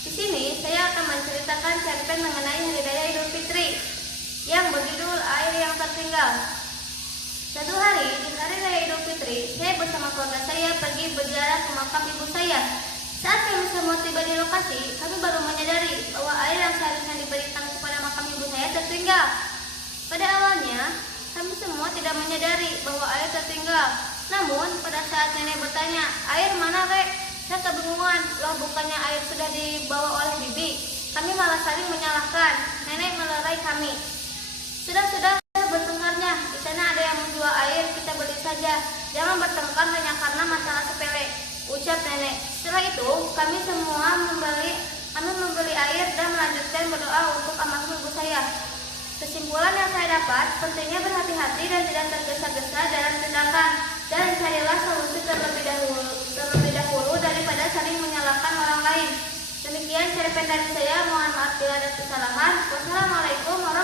Di sini saya akan menceritakan cerpen mengenai Hari Raya Idul Fitri yang berjudul Air yang Tertinggal. Satu hari di Hari Raya Idul Fitri, saya bersama keluarga saya pergi berziarah ke makam ibu saya. Saat kami semua tiba di lokasi, kami baru menyadari bahwa air yang seharusnya diberikan kepada makam ibu saya tertinggal. Pada awalnya, kami semua tidak menyadari bahwa air tertinggal. Namun, pada saat nenek bertanya, "Air mana, Rek?" Saya kebingungan, loh bukannya air sudah dibawa oleh bibi. Kami malah saling menyalahkan. Nenek melerai kami. Sudah bertengkarnya. Di sana ada yang menjual air, kita beli saja. Jangan bertengkar hanya karena masalah sepele, ucap nenek. Setelah itu, kami membeli air dan melanjutkan berdoa untuk almarhum ibu saya. Kesimpulan yang saya dapat, pentingnya berhati-hati dan tidak tergesa-gesa dalam tindakan, dan carilah solusi terlebih dahulu daripada saling menyalahkan orang lain. Demikian cerpen dari saya, mohon maaf bila ada kesalahan. Wassalamualaikum warahmatullahi wabarakatuh.